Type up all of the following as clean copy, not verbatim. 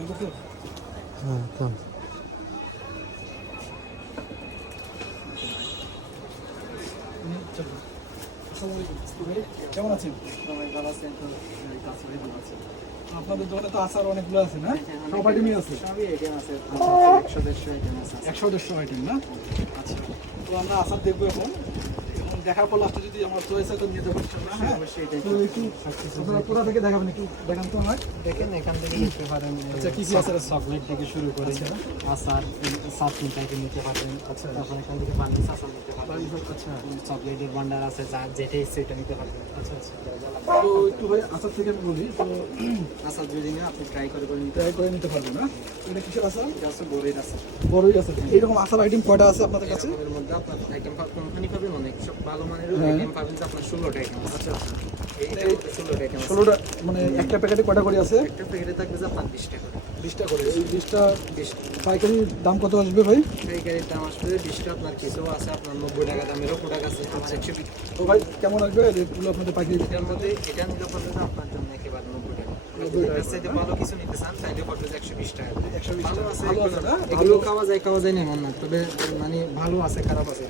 হ্যাঁ কেমন কেমন আছেন? ভালো আছেন তো? ভালো আছে। আপনাদের দোকানে তো আচার অনেকগুলো আছে না? সব আইটেমই আছে। সবই আইটেম আছে, 100-150 আইটেম আছে। 100-150 আইটেম না? আচ্ছা, তো আমরা আচার দেখবো এখন। দেখার পর লাস্টে যদি আমার চয়েস হয় তো নিয়ে যাবো ইনশাআল্লাহ। হ্যাঁ, অবশ্যই এটা তো একটু আপনারা কোথা থেকে দেখাবেন, একটু দেখান তো আমায়। দেখেন এখান থেকে নিতে পারেন। আচ্ছা, কি কি আচার আছে? চকলেট থেকে শুরু করে আচার, চাটনি টাইপের নিতে পারেন। আচ্ছা, তারপর এখান থেকে পানির আচার নিতে পারেন। আচ্ছা চকলেটের ভান্ডার আছে, যা যেটা ইচ্ছে সেটা নিতে পারবেন। আচ্ছা আচ্ছা। তো একটু ভাই আচার থেকে আমি বলি, তো আচার যদি নিয়ে আপনি ট্রাই করে নিতে ট্রাই করে নিতে পারবেন না? এটা কিসের আচার? এটা আছে বড়ির আচার। বড়ই আছে। এইরকম আচার আইটেম কয়টা আছে আপনাদের কাছে? এর মধ্যে আপনার আইটেম কোম্পানি পাবেন অনেক, সব ভালো মানের আইটেম পাবেন যে আপনার 16টা আইটেম আছে। আচ্ছা আচ্ছা। এইটা 16টা আইটেম আছে। 16টা মানে একটা প্যাকেটে কয়টা করে আছে? একটা প্যাকেটে থাকবে যে আপনার 20টা করে। 20টা করে। এই 20টা 20 পাইকারি দাম কত আসবে ভাই? পাইকারির দাম আসবে 20টা আপনার কিছু আছে আপনার 90 টাকা দামেরও প্রোডাক্ট আছে, আমার 120 তো ভাই কেমন আসবে রেটগুলো আপনাদের পাইকারি? এটার মধ্যে এটা নিলে পড়বে যে আপনার জন্য একেবারে 90 টাকা। 90 টাকা। এর চাইতে ভালো কিছু নিতে চান তাইলে পড়বে যে 120 টাকা। 120 ভালো টাকা। আছে, ভালো আছে না? এগুলো খাওয়া যায় না এমন না, তবে মানে ভালো আছে খারাপ আছে।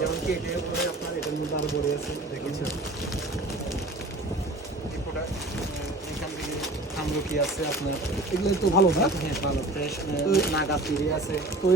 যেমন কি এটা উপরে আপনার এটার মধ্যে আরো বড় আছে দেখেন। এই প্রোডাক্ট এখান থেকে আমলকি আছে আপনার। এগুলো তো ভালো না? হ্যাঁ ভালো ফ্রেশ নাগা ফিরি আছে। তো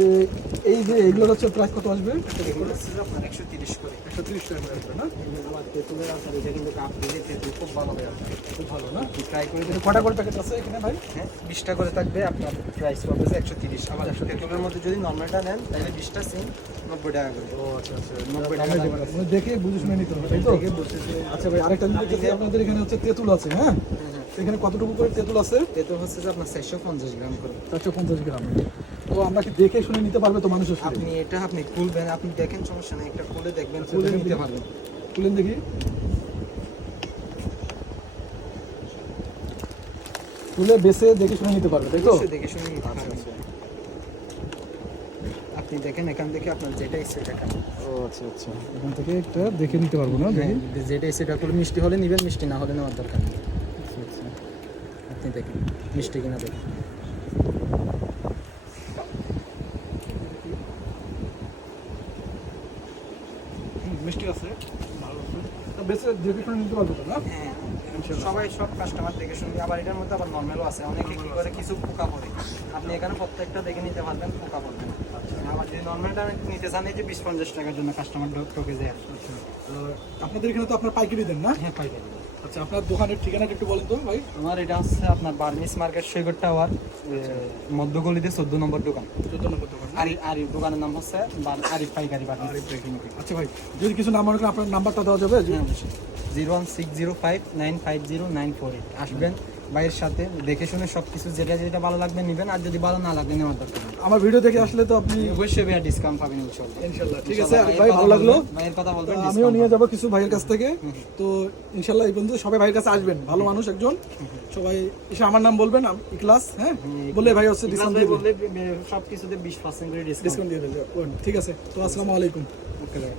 এই যে এগুলো হচ্ছে প্রাইস কত আসবে? এগুলো হচ্ছে যে আপনার 130 করে। 130 টাকা করে আসবে না? আবার তেঁতুলের আচার, এটা কিন্তু কাপ দিয়ে তেঁতুল খুব ভালো হয়। খুব ভালো না? ট্রাই করে এটা কটা করে প্যাকেট আছে এখানে ভাই? হ্যাঁ 20টা করে থাকবে, আপনার প্রাইস পড়বে যে 130। আবার তেঁতুলের মধ্যে যদি নর্মালটা নেন তাহলে 20টা সিম 90 টাকা করে। ও আচ্ছা আচ্ছা। 90 টাকা দাম আছে। মানে দেখে বুঝে শুনে নিতে হবে তাই তো? দেখে বুঝতে হবে। আচ্ছা ভাই, আরেকটা জিনিস দেখি আপনাদের এখানে হচ্ছে তেঁতুল আছে, হ্যাঁ? তো এখানে কতটুকু করে তেঁতুল আছে? তেঁতুল হচ্ছে যে আপনার 450 গ্রাম করে। 450 গ্রাম। তো আমরা কি দেখে শুনে নিতে পারবে তো মানুষের সাথে? আপনি খুলবেন, আপনি দেখেন, সমস্যা নেই, একটা খুলে দেখবেন, খুলে দেখেন নিতে দেখি। পারবেন। খুলেন দেখি। খুলে বেছে দেখে শুনে নিতে পারবে তাই তো? অবশ্যই দেখে শুনে নিতে পারবেন। আপনি দেখেন এখান থেকে আপনার যেটা ইচ্ছে সেটা খান। ও আচ্ছা আচ্ছা, এখান থেকে একটা দেখে নিতে পারবো না? হ্যাঁ, দেখি। যেটা ইচ্ছে সেটা করে, মিষ্টি হলে নেবেন, মিষ্টি না হলে নেওয়ার দরকার নেই। আচ্ছা আচ্ছা। আপনি দেখেন মিষ্টি কিনা দেখেন। মিষ্টি আছে, ভালো আছে। তা বেছে দেখে শুনে নিতে পারবো তো না? হ্যাঁ সবাই, সব কাস্টমার দেখে শুনবে। আবার এটার মধ্যে আবার নর্মালও আছে, অনেকে কি করে কিছু পোকা পড়ে, আপনি এখানে প্রত্যেকটা দেখে নিতে পারবেন, পোকা পড়বে না। আবার যদি নর্মালটা নিতে চান, এই যে 20-50 টাকার জন্য কাস্টমার ঠকে যায়। আপনাদের এখানে তো আপনার পাইকারি দেন না? হ্যাঁ পাইকারি। আচ্ছা, আপনার দোকানের ঠিকানাটা একটু বলেন তো ভাই। আমার এটা হচ্ছে আপনার বার্মিস মার্কেট, সৈকত টাওয়ার, মধ্যগলিতে 14 নম্বর দোকান। 14 নম্বর দোকান। আর দোকানের নাম হচ্ছে আরিফ পাইকারি বার্মিস। আচ্ছা ভাই, যদি কিছু না মনে করেন আপনার নাম্বারটা দেওয়া যাবে? হ্যাঁ অবশ্যই। 01605950948 আসবেন, ভাইয়ের সাথে দেখে শুনে সব কিছু যেটা যেটা ভালো লাগবে নেবেন, আর যদি ভালো না লাগবে নেওয়ার দরকার নেই। আমার ভিডিও দেখে আসলে তো আপনি অবশ্যই ভাইয়া ডিসকাউন্ট পাবেন ইনশাআল্লাহ। ইনশাআল্লাহ। ঠিক আছে আরিফ ভাই, ভালো লাগলো। ভাইয়ের কথা বলবেন, তো আমিও নিয়ে যাবো কিছু ভাইয়ের কাছ থেকে। তো ইনশাআল্লাহ এই পর্যন্ত সবাই ভাইয়ের কাছে আসবেন, ভালো মানুষ একজন। সবাই এসে আমার নাম বলবেন, ইখলাস, হ্যাঁ বলে ভাই হচ্ছে ডিসকাউন্ট দিয়ে দেবে। সব কিছুতে 20% করে ডিসকাউন্ট দিয়ে দেবে। ঠিক আছে, তো আসসালামু আলাইকুম। ওকে ভাই।